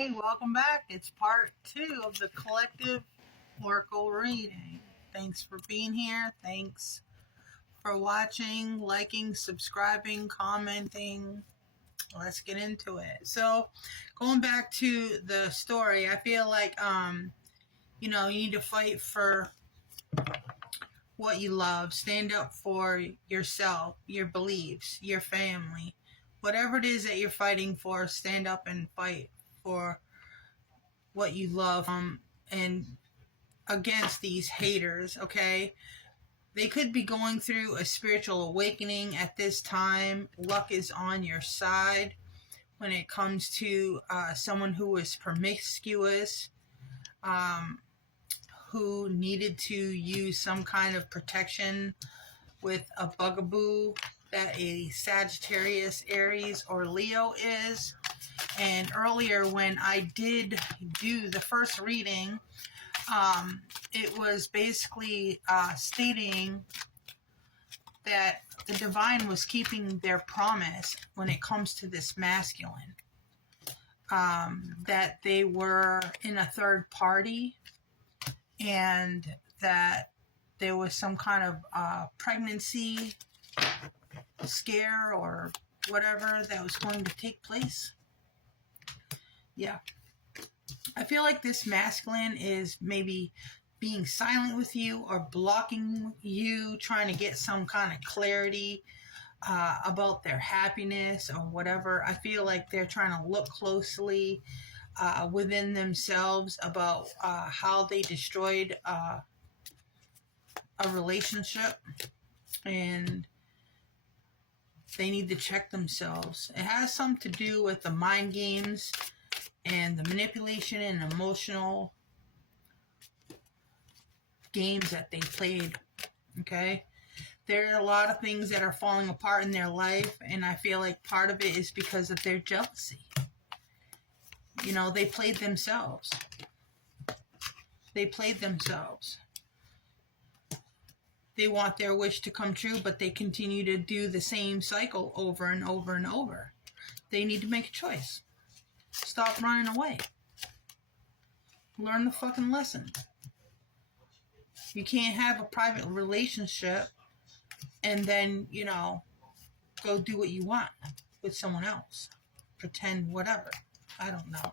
Hey, welcome back. It's part 2 of the collective oracle reading. Thanks for being here. Thanks for watching, liking, subscribing, commenting. Let's get into it. So, going back to the story, I feel like you need to fight for what you love. Stand up for yourself, your beliefs, your family. Whatever it is that you're fighting for, stand up and fight for what you love, and against these haters. Okay, they could be going through a spiritual awakening at this time. Luck is on your side when it comes to someone who is promiscuous, who needed to use some kind of protection with a bugaboo that a Sagittarius, Aries, or Leo is. And earlier when I did do the first reading, it was basically stating that the divine was keeping their promise when it comes to this masculine. That they were in a third party, and that there was some kind of pregnancy scare or whatever that was going to take place. Yeah. I feel like this masculine is maybe being silent with you or blocking you, trying to get some kind of clarity about their happiness or whatever. I feel like they're trying to look closely within themselves about how they destroyed a relationship, and they need to check themselves. It has something to do with the mind games and the manipulation and emotional games that they played. Okay, there are a lot of things that are falling apart in their life, and I feel like part of it is because of their jealousy. They played themselves. They want their wish to come true, but they continue to do the same cycle over and over and over. They need to make a choice. Stop running away. Learn the fucking lesson. You can't have a private relationship and then, go do what you want with someone else. Pretend whatever. I don't know.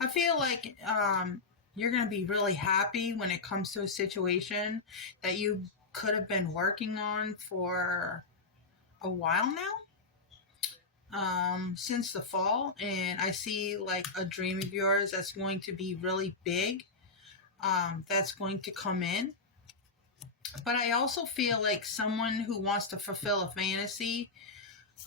I feel like you're going to be really happy when it comes to a situation that you could have been working on for a while now. Since the fall, and I see like a dream of yours that's going to be really big, that's going to come in. But I also feel like someone who wants to fulfill a fantasy,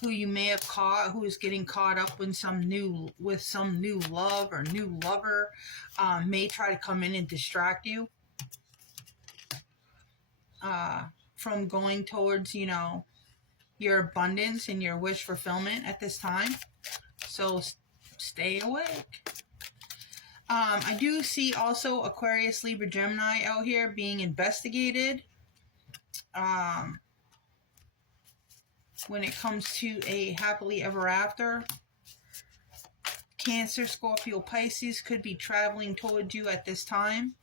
who you may have caught, who is getting caught up with some new love or new lover, may try to come in and distract you from going towards, your abundance and your wish fulfillment at this time. So stay awake. I do see also Aquarius, Libra, Gemini out here being investigated. When it comes to a happily ever after. Cancer, Scorpio, Pisces could be traveling towards you at this time.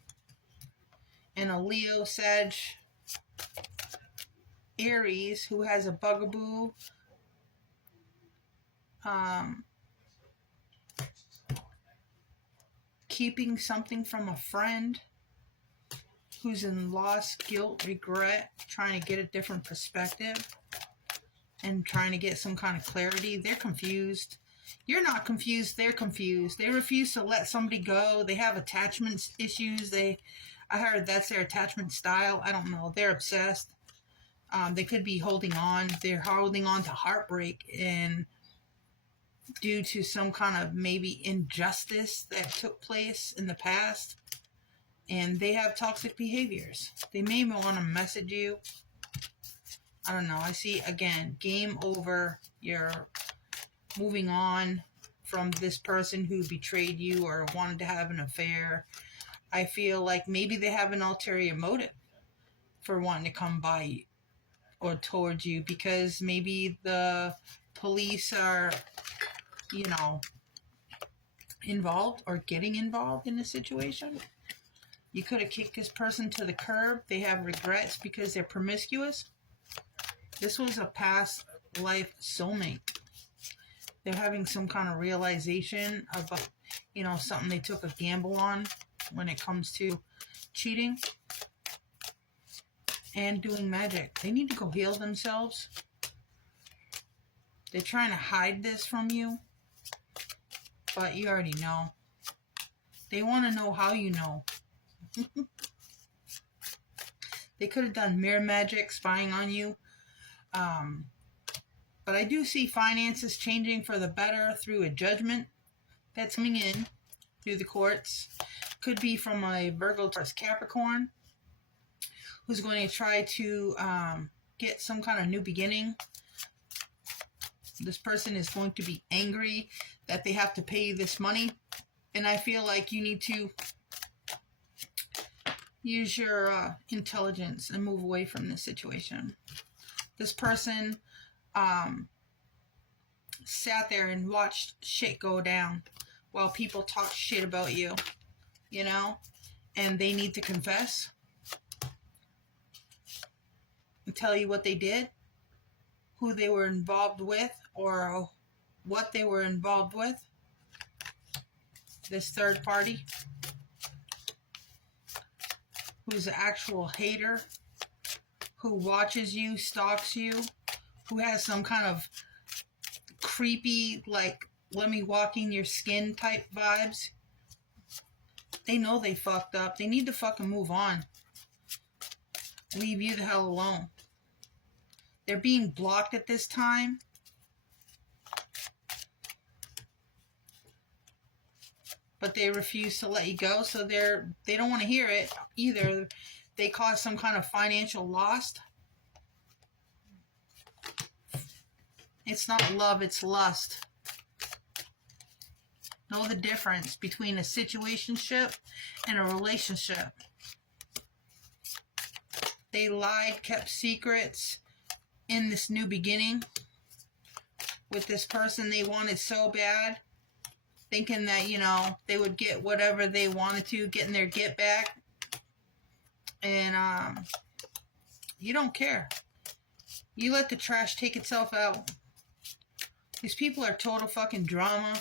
And a Leo, Sag, Aries who has a bugaboo. Keeping something from a friend who's in loss, guilt, regret, trying to get a different perspective and trying to get some kind of clarity. They're confused. You're not confused. They're confused. They refuse to let somebody go. They have attachment issues. I heard that's their attachment style. I don't know. They're obsessed. They could be holding on. They're holding on to heartbreak, and due to some kind of maybe injustice that took place in the past, and they have toxic behaviors. They may want to message you. I don't know. I see, again, game over. You're moving on from this person who betrayed you or wanted to have an affair. I feel like maybe they have an ulterior motive for wanting to come by or towards you, because maybe the police are, involved or getting involved in a situation. You could have kicked this person to the curb. They have regrets because they're promiscuous. This was a past life soulmate. They're having some kind of realization about, you know, something they took a gamble on when it comes to cheating and doing magic. They need to go heal themselves. They're trying to hide this from you, but you already know. They want to know how you know. They could have done mirror magic, spying on you. But I do see finances changing for the better through a judgment that's coming in through the courts. Could be from a Virgo Taurus Capricorn who's going to try to get some kind of new beginning. This person is going to be angry that they have to pay you this money. And I feel like you need to use your intelligence and move away from this situation. This person sat there and watched shit go down while people talk shit about you, you know, and they need to confess and tell you what they did, who they were involved with, or what they were involved with. This third party, who's an actual hater, who watches you, stalks you, who has some kind of creepy, like, let me walk in your skin type vibes. They know they fucked up. They need to fucking move on. Leave you the hell alone. They're being blocked at this time. But they refuse to let you go, so they don't want to hear it either. They cause some kind of financial loss. It's not love, it's lust. Know the difference between a situationship and a relationship. They lied, kept secrets in this new beginning with this person they wanted so bad, thinking that, you know, they would get whatever they wanted to, getting their get back. And you don't care. You let the trash take itself out. These people are total fucking drama.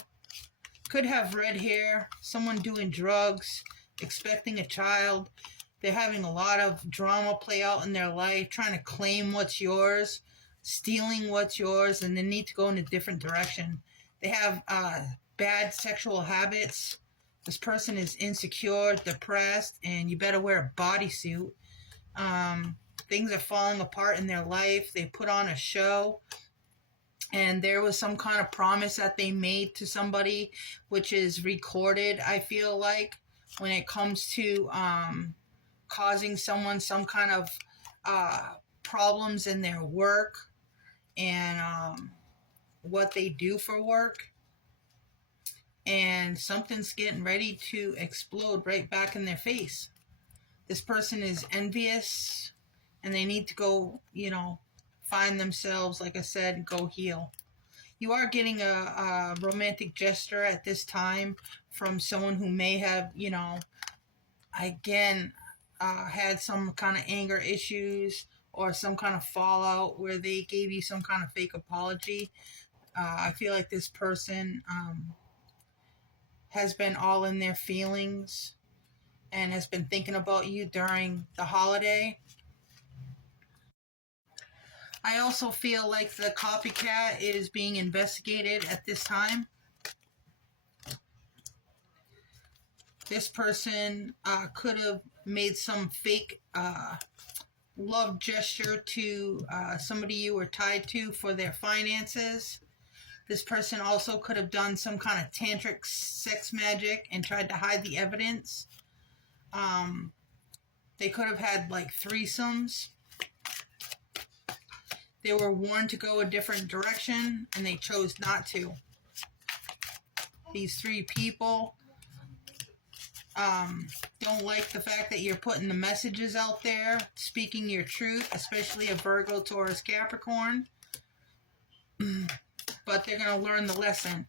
Could have red hair, someone doing drugs, expecting a child. They're having a lot of drama play out in their life, trying to claim what's yours, stealing what's yours, and they need to go in a different direction. They have bad sexual habits. This person is insecure, depressed, and you better wear a bodysuit. Things are falling apart in their life. They put on a show, and there was some kind of promise that they made to somebody, which is recorded, I feel like, when it comes to causing someone some kind of problems in their work and what they do for work. And something's getting ready to explode right back in their face. This person is envious, and they need to go, you know, find themselves, like I said, go heal. You are getting a romantic gesture at this time from someone who may have, you know, again, had some kind of anger issues or some kind of fallout where they gave you some kind of fake apology. I feel like this person has been all in their feelings and has been thinking about you during the holiday. I also feel like the copycat is being investigated at this time. This person could have made some fake love gesture to somebody you were tied to for their finances. This person also could have done some kind of tantric sex magic and tried to hide the evidence. They could have had like threesomes. They were warned to go a different direction and they chose not to. These three people don't like the fact that you're putting the messages out there, speaking your truth, especially a Virgo, Taurus, Capricorn. But they're going to learn the lesson.